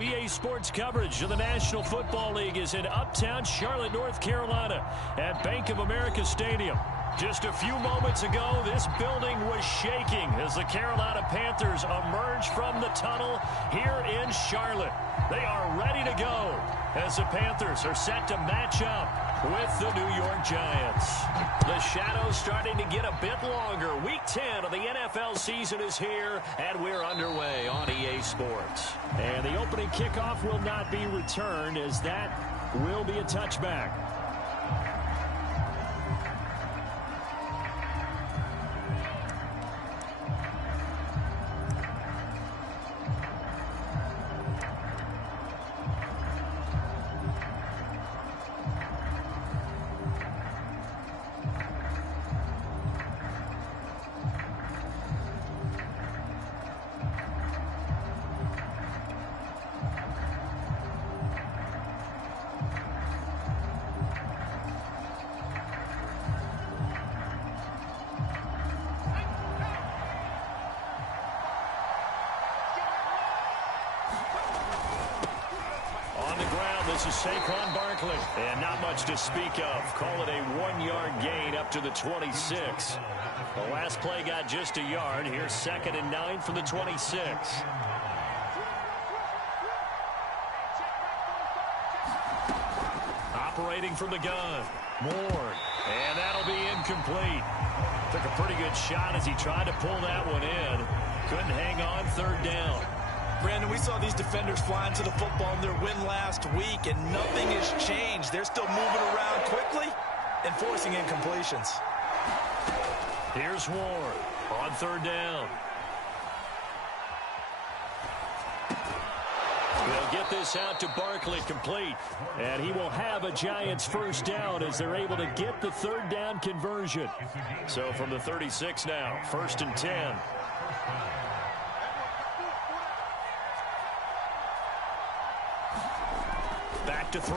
EA Sports coverage of the National Football League is in uptown Charlotte, North Carolina at Bank of America Stadium. Just a few moments ago, this building was shaking as the Carolina Panthers emerged from the tunnel here in Charlotte. They are ready to go as the Panthers are set to match up with the New York Giants. The shadows starting to get a bit longer. Week 10 of the NFL season is here, and we're underway on EA Sports. And the opening kickoff will not be returned, as that will be a touchback. This is Saquon Barkley, and not much to speak of. Call it a 1-yard gain up to the 26. The last play got just a yard. Here's 2nd and 9 from the 26. Operating from the gun, Moore, and that'll be incomplete. Took a pretty good shot as he tried to pull that one in. Couldn't hang on, 3rd down. Brandon, we saw these defenders flying to the football in their win last week, and nothing has changed. They're still moving around quickly and forcing incompletions. Here's Ward on 3rd down. They'll get this out to Barkley, complete. And he will have a Giants 1st down as they're able to get the 3rd down conversion. So from the 36 now, 1st and 10. Back to throw.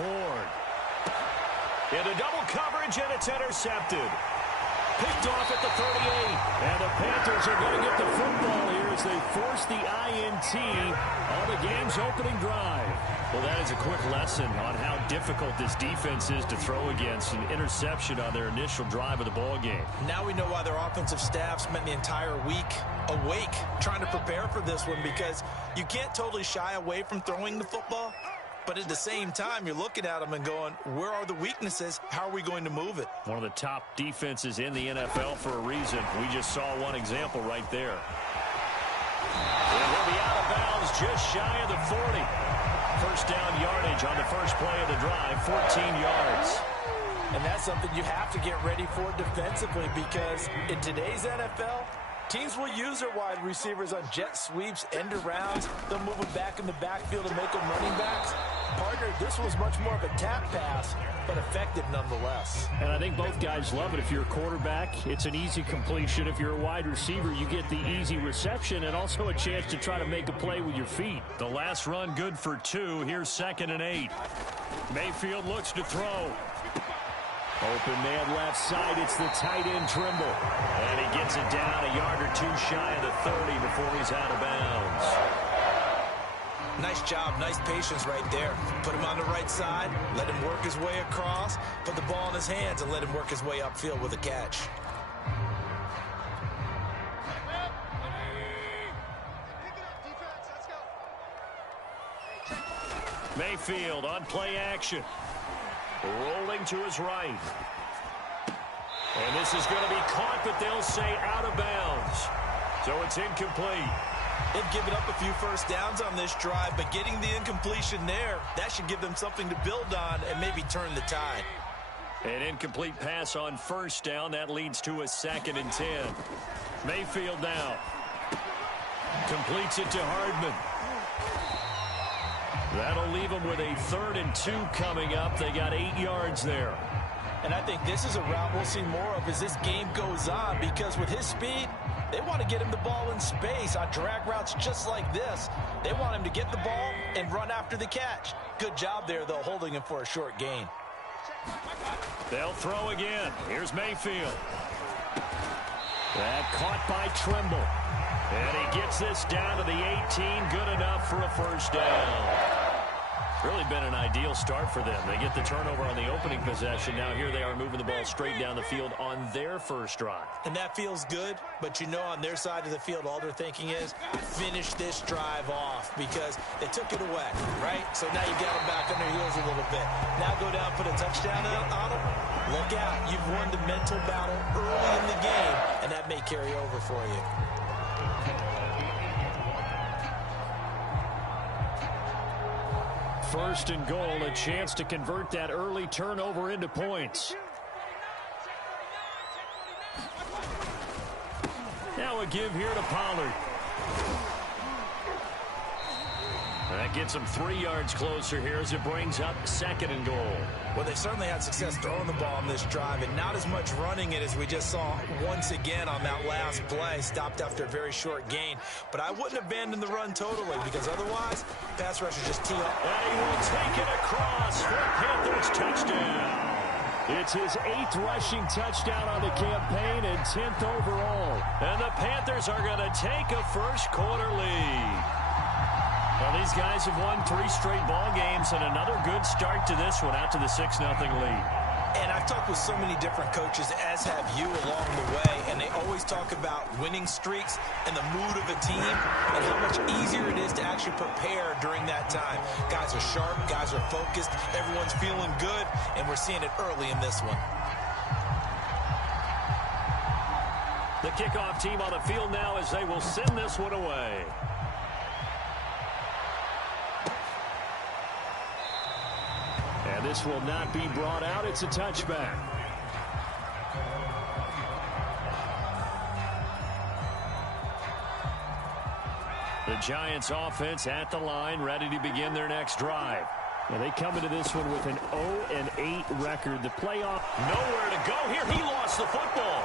Ward. Into double coverage, and it's intercepted. Picked off at the 38. And the Panthers are going to get the football here as they force the INT on the game's opening drive. Well, that is a quick lesson on how difficult this defense is to throw against. An interception on their initial drive of the ball game. Now we know why their offensive staff spent the entire week awake trying to prepare for this one, because you can't totally shy away from throwing the football. But at the same time, you're looking at them and going, where are the weaknesses? How are we going to move it? One of the top defenses in the NFL for a reason. We just saw one example right there. It will be out of bounds just shy of the 40. 1st down yardage on the first play of the drive, 14 yards. And that's something you have to get ready for defensively, because in today's NFL, teams will use their wide receivers on jet sweeps, end arounds. They'll move them back in the backfield and make them running backs. Partner, this was much more of a tap pass, but effective nonetheless. And I think both guys love it. If you're a quarterback, it's an easy completion. If you're a wide receiver, you get the easy reception and also a chance to try to make a play with your feet. The last run good for 2. Here's 2nd and 8. Mayfield looks to throw. Open man left side. It's the tight end Trimble. And he gets it down a yard or 2 shy of the 30 before he's out of bounds. Nice job, nice patience right there. Put him on the right side, let him work his way across, put the ball in his hands, and let him work his way upfield with a catch. Mayfield on play action. Rolling to his right. And this is going to be caught, but they'll say out of bounds. So it's incomplete. They've given up a few 1st downs on this drive, but getting the incompletion there, that should give them something to build on and maybe turn the tide. An incomplete pass on 1st down. That leads to a 2nd and 10. Mayfield now. Completes it to Hardman. That'll leave them with a 3rd and 2 coming up. They got 8 yards there. And I think this is a route we'll see more of as this game goes on, because with his speed, they want to get him the ball in space on drag routes just like this. They want him to get the ball and run after the catch. Good job there, though, holding him for a short gain. They'll throw again. Here's Mayfield. That caught by Trimble. And he gets this down to the 18. Good enough for a first down. Really been an ideal start for them. They get the turnover on the opening possession. Now here they are moving the ball straight down the field on their first drive. And that feels good, but you know on their side of the field, all they're thinking is finish this drive off because they took it away, right? So now you got them back on their heels a little bit. Now go down, put a touchdown on them. Look out. You've won the mental battle early in the game, and that may carry over for you. First and goal, a chance to convert that early turnover into points. Now a give here to Pollard. That gets him 3 yards closer here as it brings up second and goal. Well, they certainly had success throwing the ball on this drive, and not as much running it as we just saw once again on that last play. Stopped after a very short gain. But I wouldn't abandon the run totally because otherwise, pass rushers just tee up. And he will take it across for a Panthers touchdown. It's his 8th rushing touchdown on the campaign and 10th overall. And the Panthers are going to take a first quarter lead. Well, these guys have won 3 straight ball games and another good start to this one out to the 6-0 lead. And I've talked with so many different coaches, as have you along the way, and they always talk about winning streaks and the mood of a team and how much easier it is to actually prepare during that time. Guys are sharp, guys are focused, everyone's feeling good, and we're seeing it early in this one. The kickoff team on the field now as they will send this one away. And this will not be brought out. It's a touchback. The Giants offense at the line, ready to begin their next drive. Now they come into this one with an 0-8 record. The playoff, nowhere to go here. He lost the football.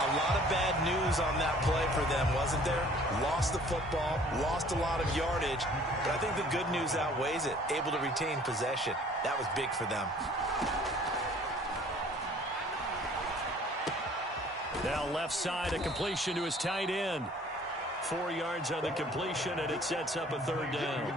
A lot of bad news on that play for them, wasn't there? Lost the football, lost a lot of yardage, but I think the good news outweighs it. Able to retain possession. That was big for them. Now left side, a completion to his tight end. 4 yards on the completion, and it sets up a third down.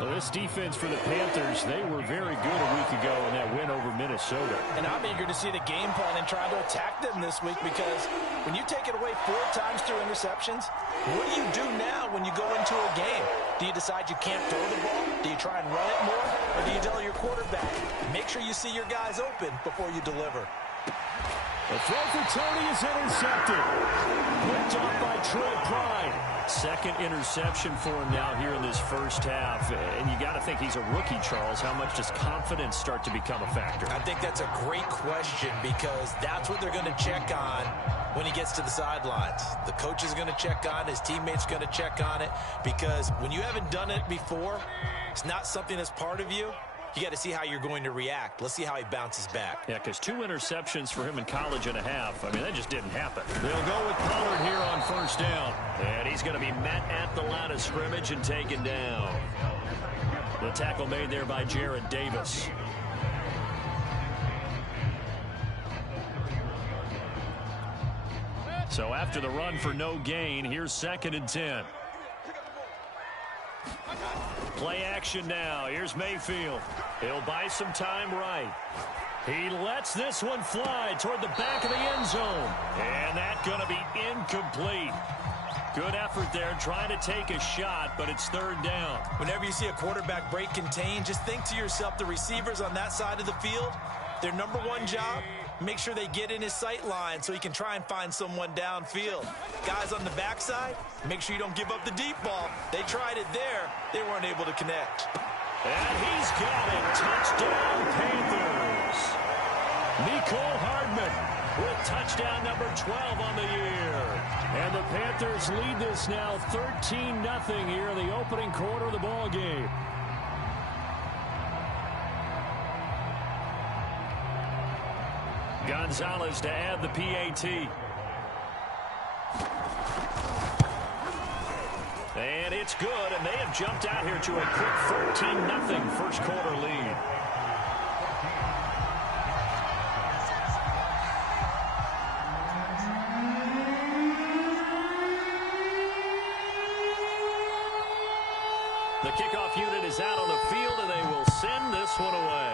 Well, this defense for the Panthers, they were very good a week ago in that win over Minnesota. And I'm eager to see the game plan and try to attack them this week because when you take it away 4 times through interceptions, what do you do now when you go into a game? Do you decide you can't throw the ball? Do you try and run it more? Or do you tell your quarterback, make sure you see your guys open before you deliver? The throw for Tony is intercepted. Picked off by Troy Pride. Second interception for him now here in this first half. And you got to think he's a rookie, Charles. How much does confidence start to become a factor? I think that's a great question because that's what they're going to check on when he gets to the sidelines. The coach is going to check on it. His teammates going to check on it because when you haven't done it before, it's not something that's part of you. You got to see how you're going to react. Let's see how he bounces back. Yeah, because 2 interceptions for him in college and a half. I mean, that just didn't happen. They'll go with Pollard here on first down. And he's going to be met at the line of scrimmage and taken down. The tackle made there by Jared Davis. So after the run for no gain, here's 2nd and 10. Play action now. Here's Mayfield. He'll buy some time right. He lets this one fly toward the back of the end zone. And that's going to be incomplete. Good effort there trying to take a shot, but it's 3rd down. Whenever you see a quarterback break contain, just think to yourself, the receivers on that side of the field, their number one job, make sure they get in his sight line so he can try and find someone downfield. Guys on the backside, make sure you don't give up the deep ball. They tried it there. They weren't able to connect. And he's got it. Touchdown, Panthers. Mecole Hardman with touchdown number 12 on the year. And the Panthers lead this now 13-0 here in the opening quarter of the ball game. Gonzalez to add the PAT. And it's good, and they have jumped out here to a quick 13-0 first quarter lead. kickoff unit is out on the field, and they will send this one away.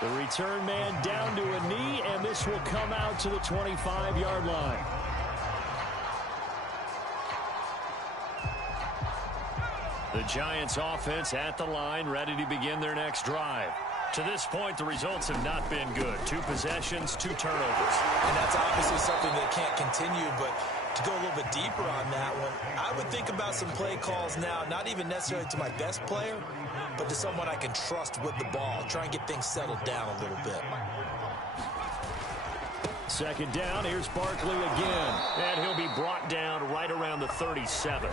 The return man down to a knee, and this will come out to the 25-yard line. The Giants offense at the line, ready to begin their next drive. To this point, the results have not been good. 2 possessions, 2 turnovers. And that's obviously something that can't continue, but to go a little bit deeper on that one, I would think about some play calls now, not even necessarily to my best player, but to someone I can trust with the ball. Try and get things settled down a little bit. Second down, here's Barkley again. And he'll be brought down right around the 37.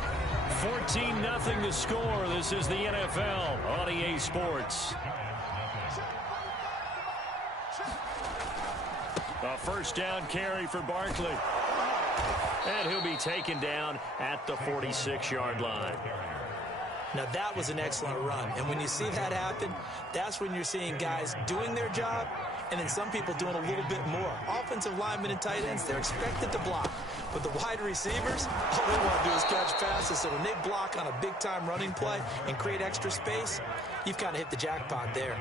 14-0 to score. This is the NFL on EA Sports. A first down carry for Barkley. And he'll be taken down at the 46-yard line. Now, that was an excellent run. And when you see that happen, that's when you're seeing guys doing their job and then some people doing a little bit more. Offensive linemen and tight ends, they're expected to block. But the wide receivers, all they want to do is catch passes. So when they block on a big-time running play and create extra space, you've kind of hit the jackpot there.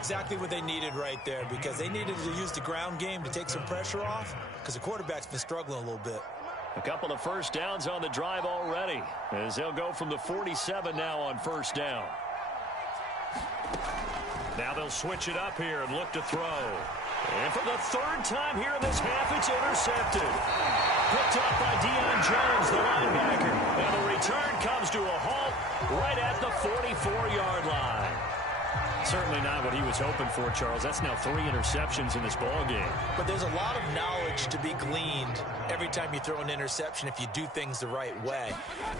Exactly what they needed right there, because they needed to use the ground game to take some pressure off, because the quarterback's been struggling a little bit. A couple of first downs on the drive already, as they'll go from the 47 now on first down. Now they'll switch it up here and look to throw. And for the 3rd time here in this half, it's intercepted. Picked up by Deion Jones, the linebacker. And the return comes to a halt right at the 44-yard line. Certainly not what he was hoping for, Charles. That's now 3 interceptions in this ballgame. But there's a lot of knowledge to be gleaned every time you throw an interception if you do things the right way.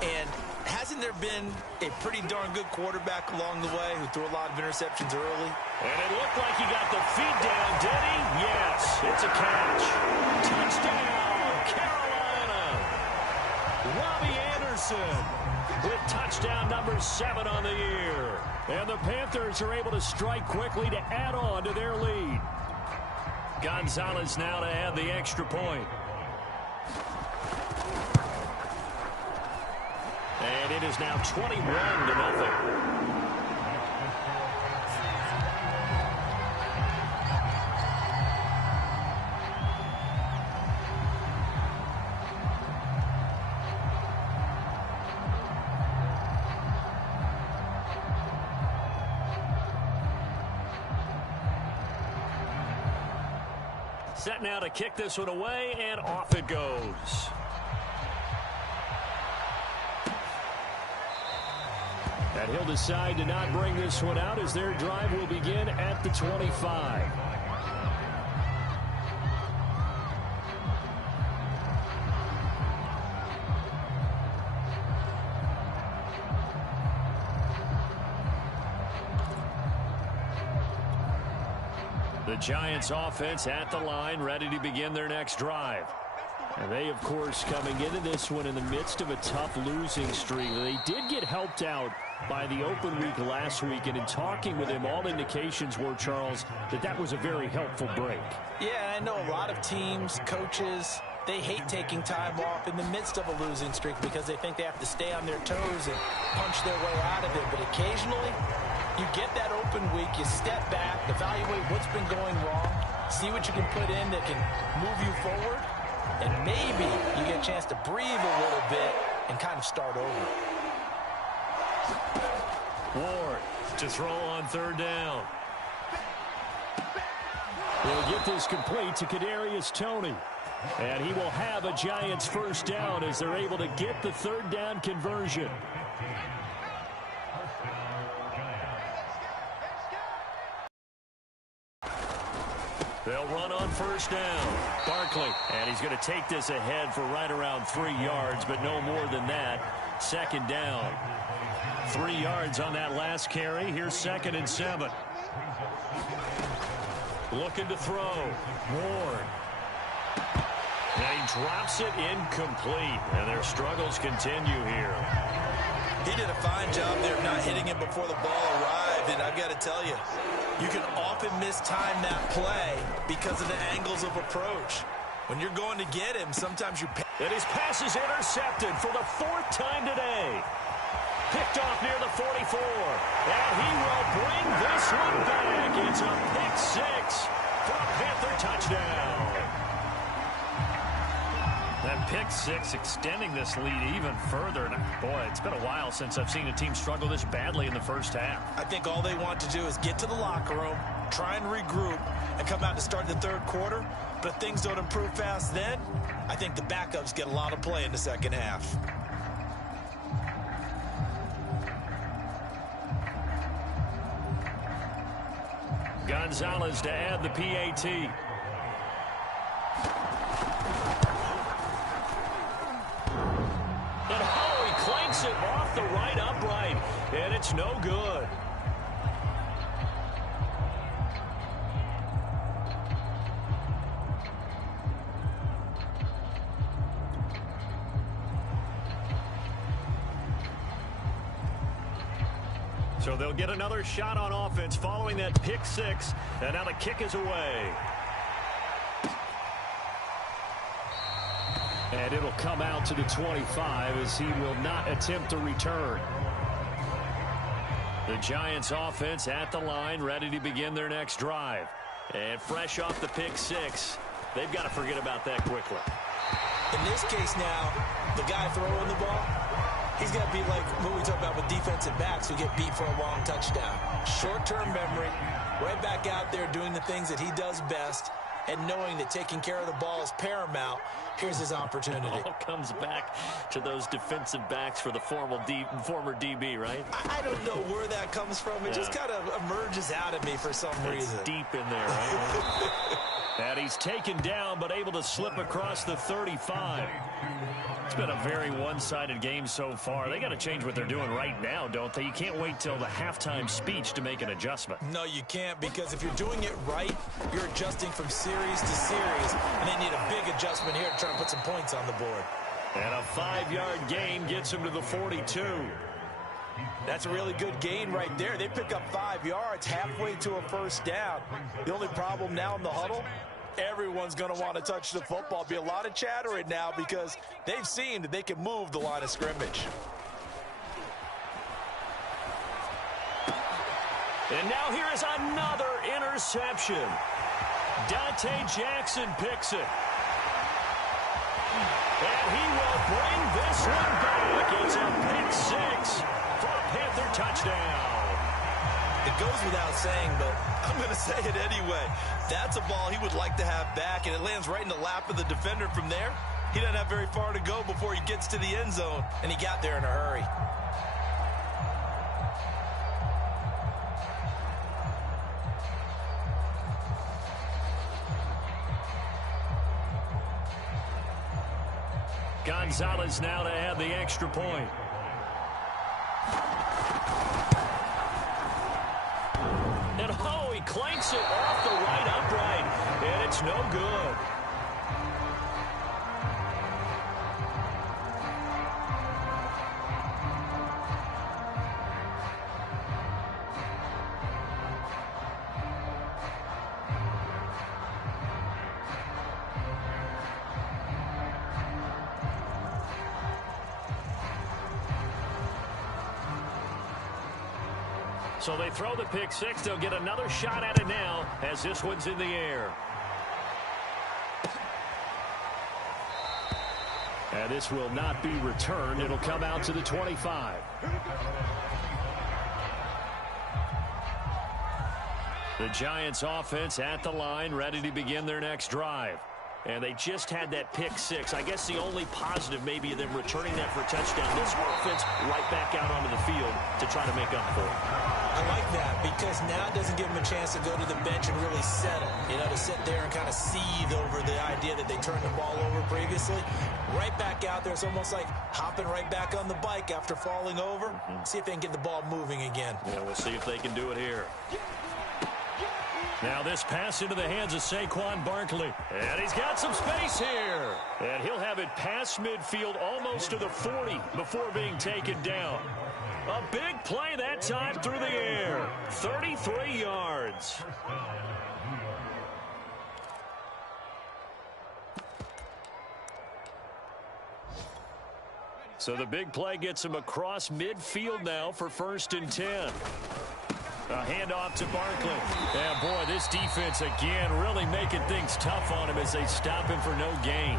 And hasn't there been a pretty darn good quarterback along the way who threw a lot of interceptions early? And it looked like he got the feet down, did he? Yes, it's a catch. Touchdown, Carolina. Robbie Anderson with touchdown number 7 on the year. And the Panthers are able to strike quickly to add on to their lead. Gonzalez now to add the extra point. And it is now 21-0. Set now to kick this one away, and off it goes. And he'll decide to not bring this one out as their drive will begin at the 25. The Giants offense at the line, ready to begin their next drive. And they, of course, coming into this one in the midst of a tough losing streak. They did get helped out by the open week last week, and in talking with him, all indications were, Charles, that was a very helpful break. Yeah, I know a lot of teams, coaches, they hate taking time off in the midst of a losing streak because they think they have to stay on their toes and punch their way out of it. But occasionally, you get that open week, you step back, evaluate what's been going wrong, see what you can put in that can move you forward, and maybe you get a chance to breathe a little bit and kind of start over. Ward to throw on 3rd down. We'll get this complete to Kadarius Toney. And he will have a Giants first down as they're able to get the 3rd down conversion. They'll run on first down. Barkley, and he's going to take this ahead for right around 3 yards, but no more than that. 2nd down. 3 yards on that last carry. Here's 2nd and 7. Looking to throw. Ward. And he drops it incomplete. And their struggles continue here. He did a fine job there not hitting him before the ball arrived. And I've got to tell you, you can often mistime that play because of the angles of approach. When you're going to get him, sometimes you... And his pass is intercepted for the 4th time today. Picked off near the 44. And he will bring this one back. It's a pick 6 for a Panther touchdown. That pick 6 extending this lead even further. And boy, it's been a while since I've seen a team struggle this badly in the first half. I think all they want to do is get to the locker room, try and regroup, and come out to start the third quarter. But if things don't improve fast then, I think the backups get a lot of play in the second half. Gonzalez to add the PAT. And oh, he clanks it off the right upright. And it's no good. So they'll get another shot on offense following that pick 6. And now the kick is away. And it'll come out to the 25 as he will not attempt to return. The Giants offense at the line, ready to begin their next drive. And fresh off the pick 6, they've got to forget about that quickly. In this case now, the guy throwing the ball, he's got to be like what we talk about with defensive backs who get beat for a long touchdown. Short-term memory, right back out there doing the things that he does best, and knowing that taking care of the ball is paramount. Here's his opportunity. It all comes back to those defensive backs for the former DB, right? I don't know where that comes from. It just kind of emerges out of me for some reason. It's deep in there, right? And he's taken down, but able to slip across the 35. It's been a very one-sided game so far. They got to change what they're doing right now, don't they? You can't wait till the halftime speech to make an adjustment. No, you can't, because if you're doing it right, you're adjusting from series to series, and they need a big adjustment here to try and put some points on the board. And a 5-yard gain gets him to the 42. That's a really good gain right there. They pick up 5 yards halfway to a first down. The only problem now in the huddle, everyone's going to want to touch the football. Be a lot of chatter right now because they've seen that they can move the line of scrimmage. And now here is another interception. Dante Jackson picks it. And he will bring this one back. It's a pick 6 for a Panther touchdown. It goes without saying, but I'm going to say it anyway. That's a ball he would like to have back, and it lands right in the lap of the defender from there. He doesn't have very far to go before he gets to the end zone, and he got there in a hurry. Gonzalez now to add the extra point. And oh, he clanks it off the right upright, and it's no good. So they throw the pick 6. They'll get another shot at it now as this one's in the air. And this will not be returned. It'll come out to the 25. The Giants offense at the line, ready to begin their next drive. And they just had that pick 6. I guess the only positive maybe of them returning that for a touchdown. This offense right back out onto the field to try to make up for it. I like that because now it doesn't give them a chance to go to the bench and really settle. You know, to sit there and kind of seethe over the idea that they turned the ball over previously. Right back out there. It's almost like hopping right back on the bike after falling over. See if they can get the ball moving again. Yeah, we'll see if they can do it here. Now this pass into the hands of Saquon Barkley. And he's got some space here. And he'll have it past midfield almost to the 40 before being taken down. A big play that time through the air. 33 yards. So the big play gets him across midfield now for 1st and 10. A handoff to Barkley. And, boy, this defense, again, really making things tough on him as they stop him for no gain.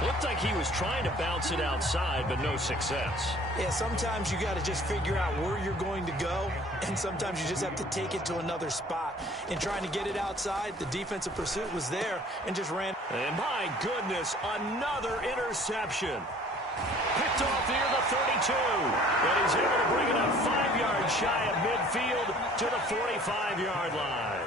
Looked like he was trying to bounce it outside, but no success. Yeah, sometimes you got to just figure out where you're going to go, and sometimes you just have to take it to another spot. In trying to get it outside, the defensive pursuit was there and just ran. And, my goodness, another interception. Picked off near the 32. And he's able to bring it up 5 yards shy of midfield to the 45-yard line.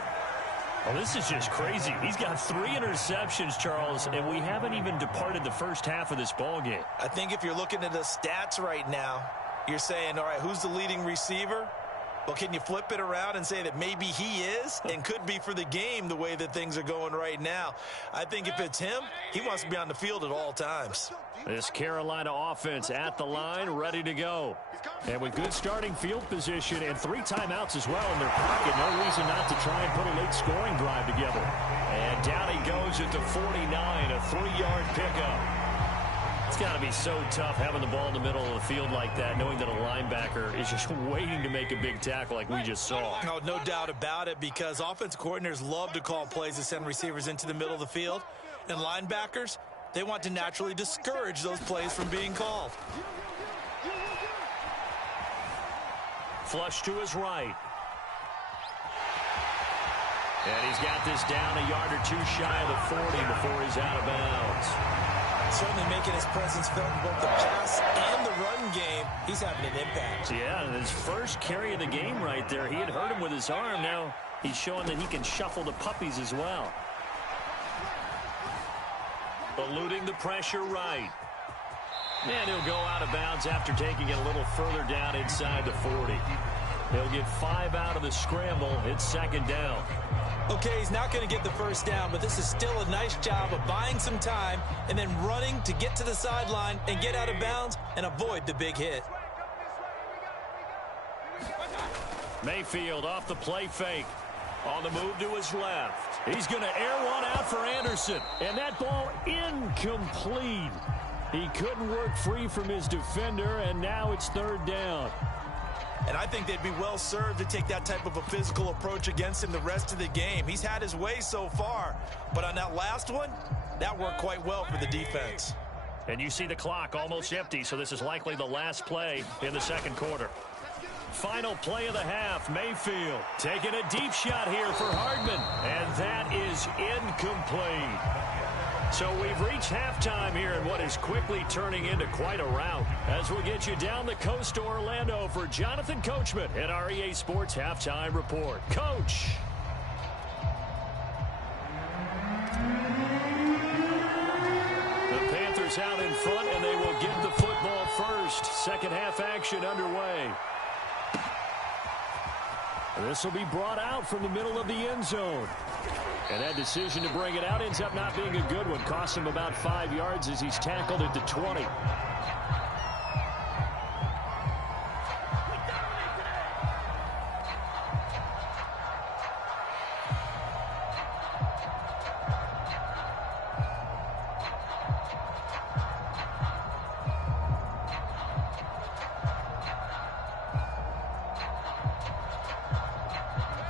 Well, this is just crazy. He's got 3 interceptions, Charles, and we haven't even departed the first half of this ballgame. I think if you're looking at the stats right now, you're saying, all right, who's the leading receiver? Well, can you flip it around and say that maybe he is and could be for the game the way that things are going right now? I think if it's him, he wants to be on the field at all times. This Carolina offense at the line, ready to go. And with good starting field position and 3 timeouts as well in their pocket, no reason not to try and put a late scoring drive together. And down he goes at the 49, a 3-yard pickup. It's got to be so tough having the ball in the middle of the field like that, knowing that a linebacker is just waiting to make a big tackle like we just saw. Oh, no doubt about it, because offense coordinators love to call plays to send receivers into the middle of the field. And linebackers, they want to naturally discourage those plays from being called. Flush to his right. And he's got this down a yard or 2 shy of the 40 before he's out of bounds. Certainly making his presence felt in both the pass and the run game. He's having an impact. Yeah, and his first carry of the game right there. He had hurt him with his arm. Now he's showing that he can shuffle the puppies as well. Eluding the pressure right. And he'll go out of bounds after taking it a little further down inside the 40. He'll get 5 out of the scramble. It's 2nd down. Okay, he's not going to get the first down, but this is still a nice job of buying some time and then running to get to the sideline and get out of bounds and avoid the big hit. Mayfield off the play fake. On the move to his left. He's going to air one out for Anderson. And that ball incomplete. He couldn't work free from his defender, and now it's 3rd down. And I think they'd be well served to take that type of a physical approach against him the rest of the game. He's had his way so far, but on that last one, that worked quite well for the defense. And you see the clock almost empty, so this is likely the last play in the 2nd quarter. Final play of the half, Mayfield taking a deep shot here for Hardman, and that is incomplete. So we've reached halftime here in what is quickly turning into quite a rout. As we'll get you down the coast to Orlando for Jonathan Coachman at our EA Sports Halftime Report. Coach. The Panthers out in front, and they will get the football first. 2nd half action underway. This will be brought out from the middle of the end zone. And that decision to bring it out ends up not being a good one. Costs him about 5 yards as he's tackled at the 20.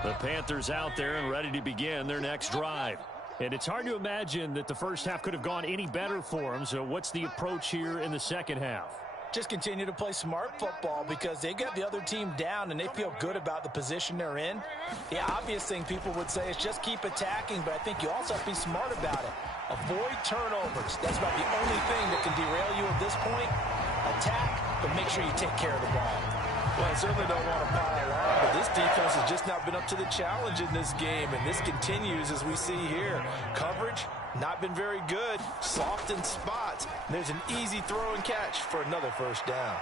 The Panthers out there and ready to begin their next drive. And it's hard to imagine that the first half could have gone any better for them. So what's the approach here in the 2nd half? Just continue to play smart football because they got the other team down and they feel good about the position they're in. The obvious thing people would say is just keep attacking, but I think you also have to be smart about it. Avoid turnovers. That's about the only thing that can derail you at this point. Attack, but make sure you take care of the ball. Well, I certainly don't want to pile on, but this defense has just not been up to the challenge in this game, and this continues as we see here. Coverage, not been very good. Soft in spots. And there's an easy throw and catch for another first down.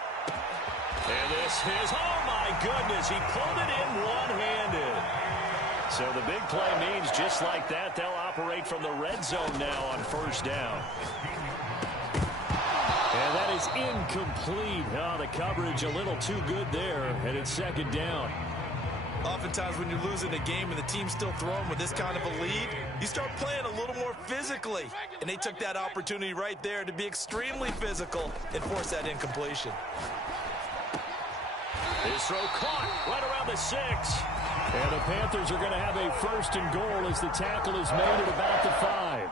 And this is, oh my goodness, he pulled it in one-handed. So the big play means just like that, they'll operate from the red zone now on first down. And that is incomplete. Oh, the coverage a little too good there, and it's 2nd down. Oftentimes when you're losing a game and the team's still throwing with this kind of a lead, you start playing a little more physically. And they took that opportunity right there to be extremely physical and force that incompletion. This throw caught right around the 6. And the Panthers are going to have a first and goal as the tackle is made at about the 5.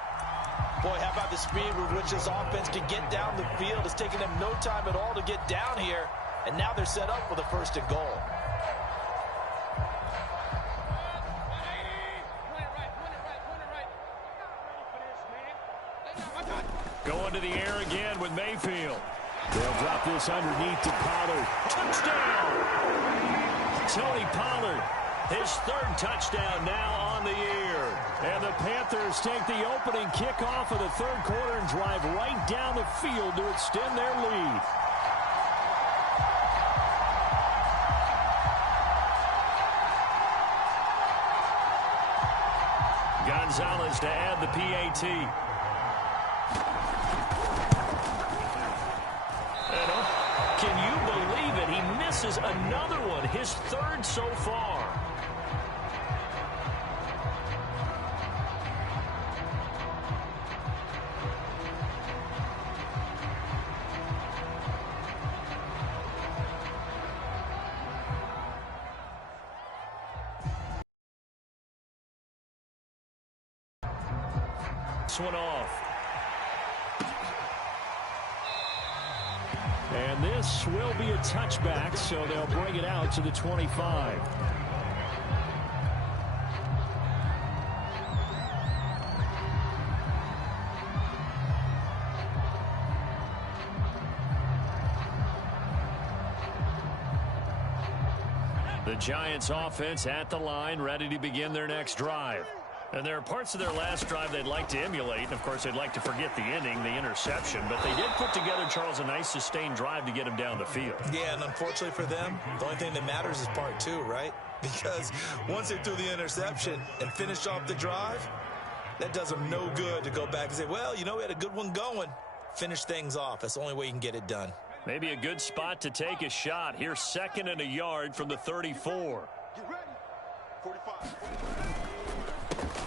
Boy, how about the speed with which this offense can get down the field? It's taking them no time at all to get down here. And now they're set up for the first and goal. Going to the air again with Mayfield. They'll drop this underneath to Pollard. Touchdown! Tony Pollard, his 3rd touchdown now on the year. And the Panthers take the opening kickoff of the 3rd quarter and drive right down the field to extend their lead. Gonzalez to add the PAT. Can you believe it? He misses another one, his 3rd so far. This one off. And this will be a touchback, so they'll bring it out to the 25. The Giants offense at the line, ready to begin their next drive. And there are parts of their last drive they'd like to emulate. And, of course, they'd like to forget the inning, the interception. But they did put together, Charles, a nice sustained drive to get him down the field. Yeah, and unfortunately for them, the only thing that matters is part 2, right? Because once they threw the interception and finished off the drive, that does them no good to go back and say, well, you know, we had a good one going. Finish things off. That's the only way you can get it done. Maybe a good spot to take a shot. Here's 2nd and a yard from the 34. Get ready. 45.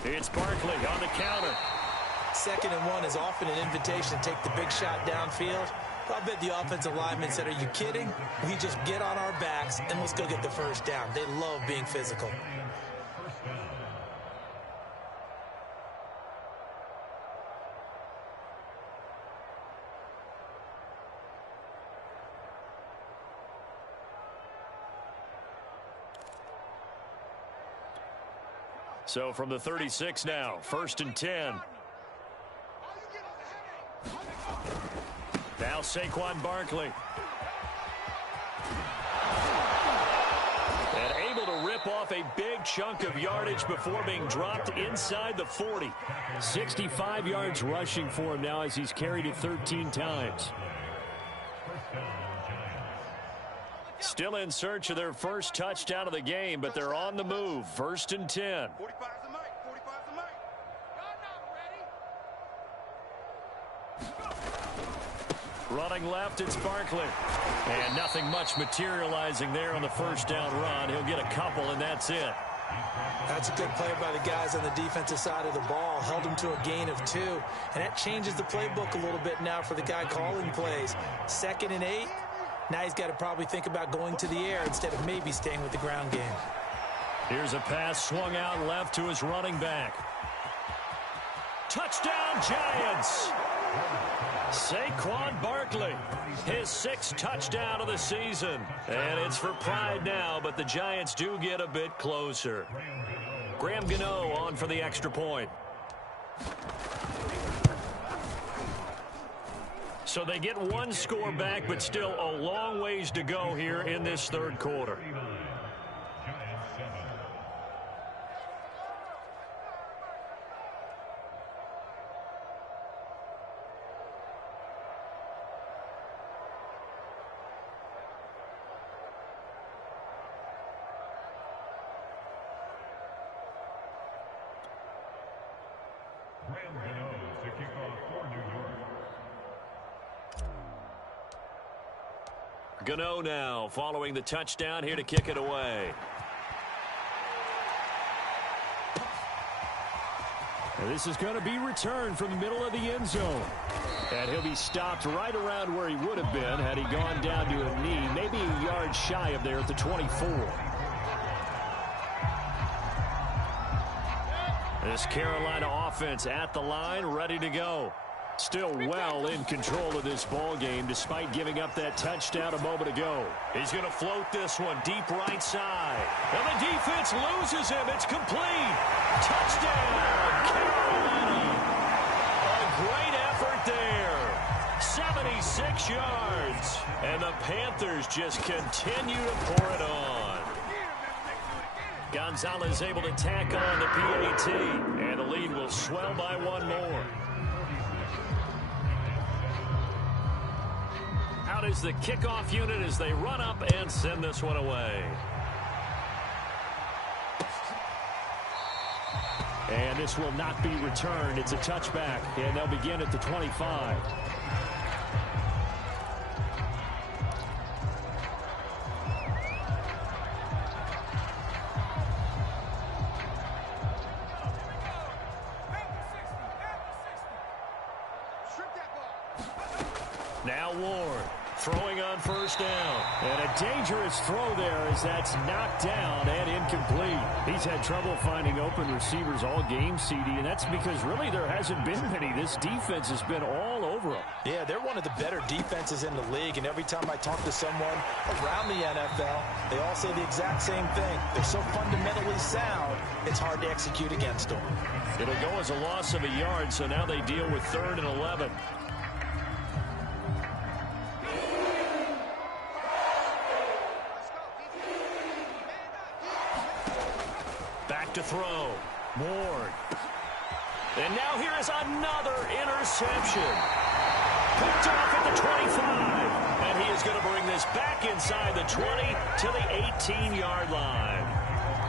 It's Barkley on the counter. 2nd and 1 is often an invitation to take the big shot downfield. But I bet the offensive lineman said, are you kidding? We just get on our backs and let's go get the first down. They love being physical. So from the 36 now, 1st and 10. Now Saquon Barkley. And able to rip off a big chunk of yardage before being dropped inside the 40. 65 yards rushing for him now as he's carried it 13 times. Still in search of their first touchdown of the game, but they're on the move. 1st and 10. 45's the mic. 45's the mic. Running left, it's Barkley. And nothing much materializing there on the first down run. He'll get a couple, and that's it. That's a good play by the guys on the defensive side of the ball. Held him to a gain of 2. And that changes the playbook a little bit now for the guy calling plays. 2nd and 8. Now he's got to probably think about going to the air instead of maybe staying with the ground game. Here's a pass swung out left to his running back. Touchdown, Giants! Saquon Barkley, his 6th touchdown of the season. And it's for pride now, but the Giants do get a bit closer. Graham Gano on for the extra point. So they get one score back, but still a long ways to go here in this 3rd quarter. Gano now following the touchdown here to kick it away. And this is going to be returned from the middle of the end zone. And he'll be stopped right around where he would have been had he gone down to a knee, maybe a yard shy of there at the 24. This Carolina offense at the line, ready to go. Still well in control of this ball game despite giving up that touchdown a moment ago. He's going to float this one deep right side. And the defense loses him. It's complete. Touchdown, Carolina. A great effort there. 76 yards. And the Panthers just continue to pour it on. Gonzalez able to tack on the PAT. And the lead will swell by one more. Out is the kickoff unit as they run up and send this one away. And this will not be returned. It's a touchback, and they'll begin at the 25. Now Ward throwing on first down. And a dangerous throw there as that's knocked down and incomplete. He's had trouble finding open receivers all game, CD, and that's because really there hasn't been many. This defense has been all over them. Yeah, they're one of the better defenses in the league, and every time I talk to someone around the NFL, they all say the exact same thing. They're so fundamentally sound, it's hard to execute against them. It'll go as a loss of a yard, so now they deal with 3rd and 11. To throw. Ward. And now here is another interception. Picked off at the 25. And he is going to bring this back inside the 20 to the 18-yard line.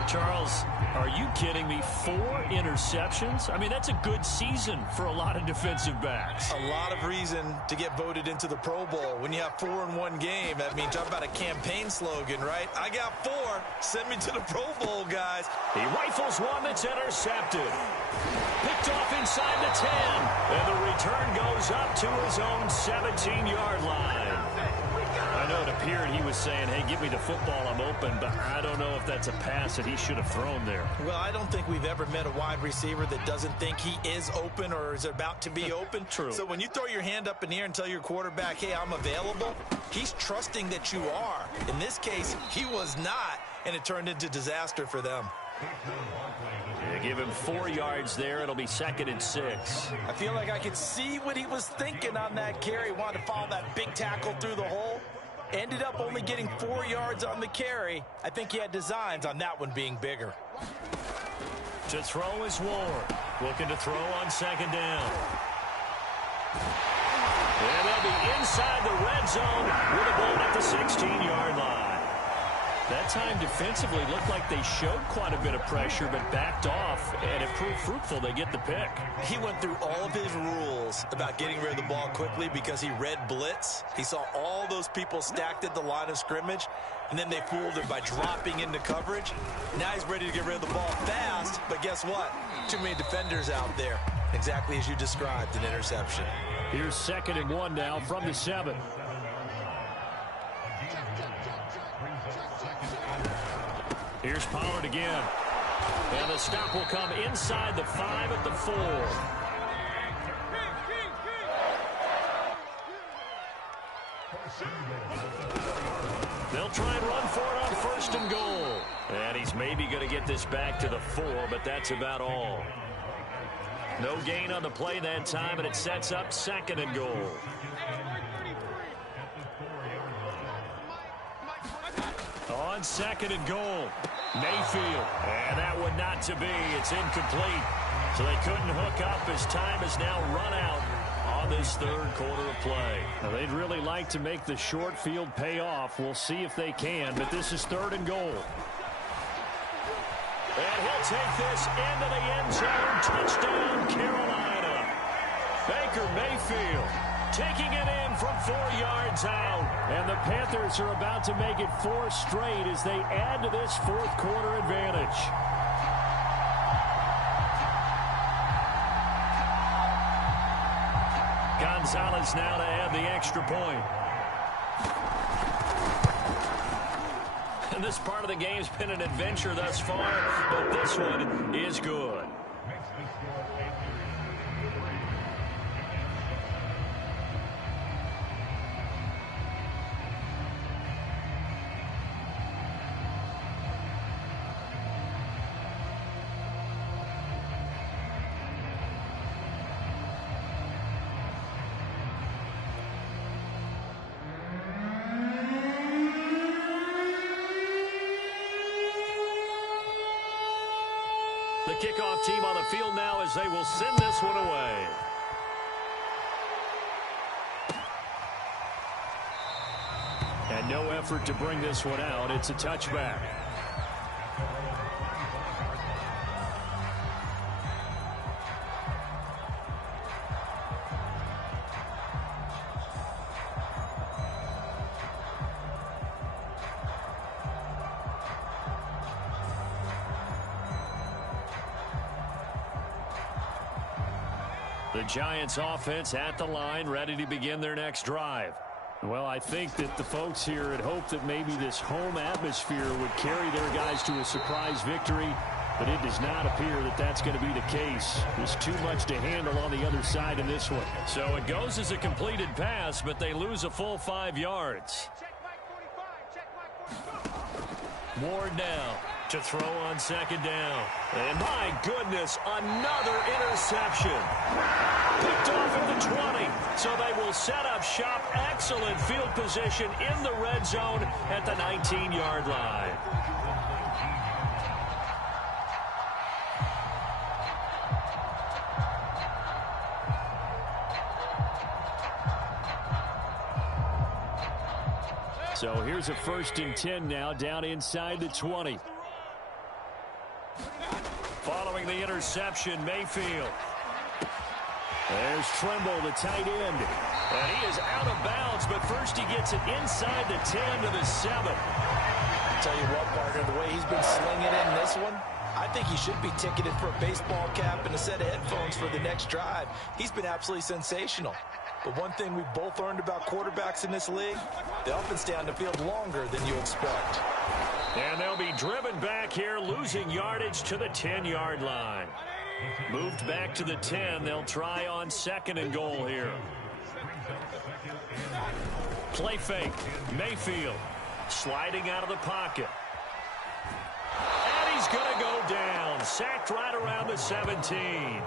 Charles, are you kidding me? 4 interceptions? I mean, that's a good season for a lot of defensive backs. A lot of reason to get voted into the Pro Bowl. When you have 4 in one game, that means talk about a campaign slogan, right? I got 4. Send me to the Pro Bowl, guys. He rifles one that's intercepted. Picked off inside the 10. And the return goes up to his own 17-yard line. I know it appeared he was saying, hey, give me the football, I'm open, but I don't know if that's a pass that he should have thrown there. Well, I don't think we've ever met a wide receiver that doesn't think he is open or is about to be open. True. So when you throw your hand up in the air and tell your quarterback, hey, I'm available, he's trusting that you are. In this case, he was not, and it turned into disaster for them. Yeah, give him 4 yards there. It'll be 2nd and 6. I feel like I could see what he was thinking on that carry. Wanted to follow that big tackle through the hole. Ended up only getting 4 yards on the carry. I think he had designs on that one being bigger. To throw is Ward. Looking to throw on 2nd down. And they'll be inside the red zone with a ball at the 16-yard line. That time defensively looked like they showed quite a bit of pressure but backed off, and it proved fruitful. They get the pick. He went through all of his rules about getting rid of the ball quickly because he read blitz. He saw all those people stacked at the line of scrimmage, and then they fooled him by dropping into coverage. Now he's ready to get rid of the ball fast, but guess what? Too many defenders out there. Exactly as you described, an interception. Here's 2nd and 1 now from the 7. Here's Pollard again. And the stop will come inside the 5 at the 4. They'll try and run for it on 1st and goal. And he's maybe going to get this back to the 4, but that's about all. No gain on the play that time, and it sets up 2nd and goal. On 2nd and goal, Mayfield. And that one not to be. It's incomplete. So they couldn't hook up as time is now run out on this 3rd quarter of play. Now, they'd really like to make the short field pay off. We'll see if they can, but this is 3rd and goal. And he'll take this into the end zone. Touchdown, Carolina. Baker Mayfield taking it in from 4 yards out. And the Panthers are about to make it 4 straight as they add to this 4th quarter advantage. pause now to add the extra point. And this part of the game's been an adventure thus far, but this one is good. The kickoff team on the field now as they will send this one away. And no effort to bring this one out. It's a touchback. The Giants offense at the line, ready to begin their next drive. Well, I think that the folks here had hoped that maybe this home atmosphere would carry their guys to a surprise victory, but it does not appear that that's going to be the case. There's too much to handle on the other side in this one. So it goes as a completed pass, but they lose a full 5 yards. Ward now to throw on second down. And my goodness, another interception. Picked off at the 20. So they will set up shop. Excellent field position in the red zone at the 19-yard line. So here's a 1st and 10 now, down inside the 20. Following the interception, Mayfield. There's Trimble, the tight end. And he is out of bounds, but first he gets it inside the 10 to the 7. Tell you what, partner, the way he's been slinging it in this one, I think he should be ticketed for a baseball cap and a set of headphones for the next drive. He's been absolutely sensational. But one thing we've both learned about quarterbacks in this league, they often stay on the field longer than you expect. And they'll be driven back here, losing yardage to the 10-yard line. Moved back to the 10. They'll try on 2nd and goal here. Play fake. Mayfield sliding out of the pocket. And he's going to go down. Sacked right around the 17.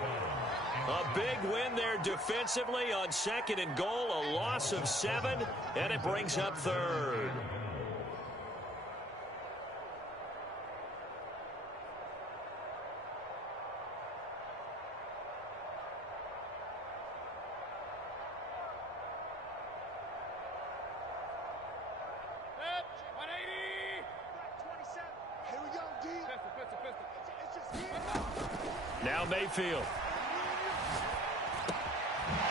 A big win there defensively on 2nd and goal. A loss of 7, and it brings up 3rd. Now Mayfield.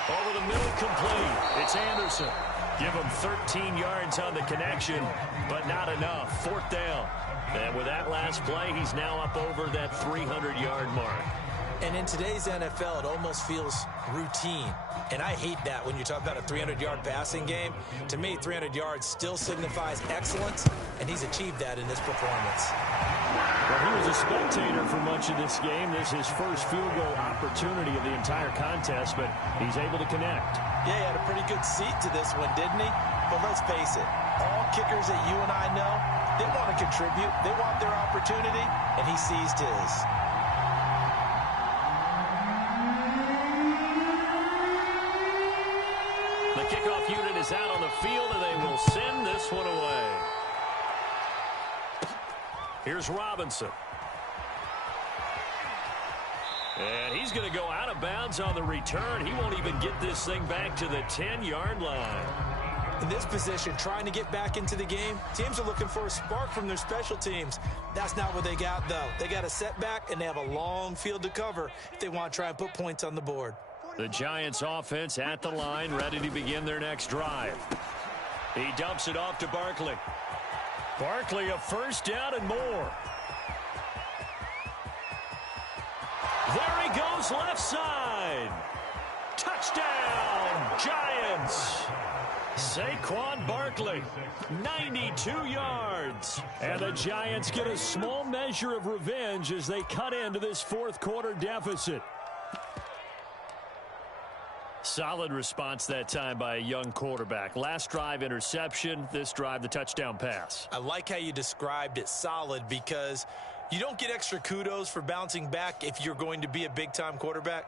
Over the middle, complete. It's Anderson. Give him 13 yards on the connection, but not enough. 4th down. And with that last play, he's now up over that 300-yard mark. And in today's NFL, it almost feels routine. And I hate that when you talk about a 300-yard passing game. To me, 300 yards still signifies excellence, and he's achieved that in this performance. Well, he was a spectator for much of this game. This is his first field goal opportunity of the entire contest, but he's able to connect. Yeah, he had a pretty good seat to this one, didn't he? But let's face it, all kickers that you and I know, they want to contribute. They want their opportunity, and he seized his. The kickoff unit is out on the field, and they will send this one away. Here's Robinson. And he's going to go out of bounds on the return. He won't even get this thing back to the 10-yard line. In this position, trying to get back into the game, teams are looking for a spark from their special teams. That's not what they got, though. They got a setback, and they have a long field to cover if they want to try and put points on the board. The Giants offense at the line, ready to begin their next drive. He dumps it off to Barkley. Barkley, a 1st down and more. There he goes left side. Touchdown, Giants! Saquon Barkley, 92 yards. And the Giants get a small measure of revenge as they cut into this fourth quarter deficit. Solid response that time by a young quarterback. Last drive, interception. This drive, the touchdown pass. I like how you described it, solid, because you don't get extra kudos for bouncing back if you're going to be a big-time quarterback.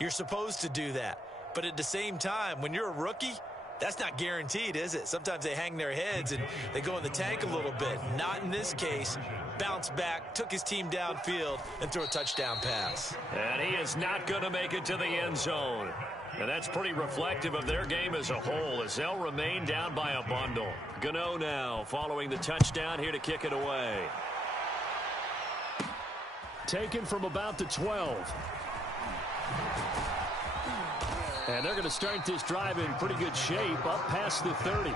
You're supposed to do that. But at the same time, when you're a rookie, that's not guaranteed, is it? Sometimes they hang their heads and they go in the tank a little bit. Not in this case. Bounced back, took his team downfield, and threw a touchdown pass. And he is not going to make it to the end zone. And that's pretty reflective of their game as a whole, as they'll remain down by a bundle. Gano now following the touchdown here to kick it away. Taken from about the 12. And they're going to start this drive in pretty good shape, up past the 30.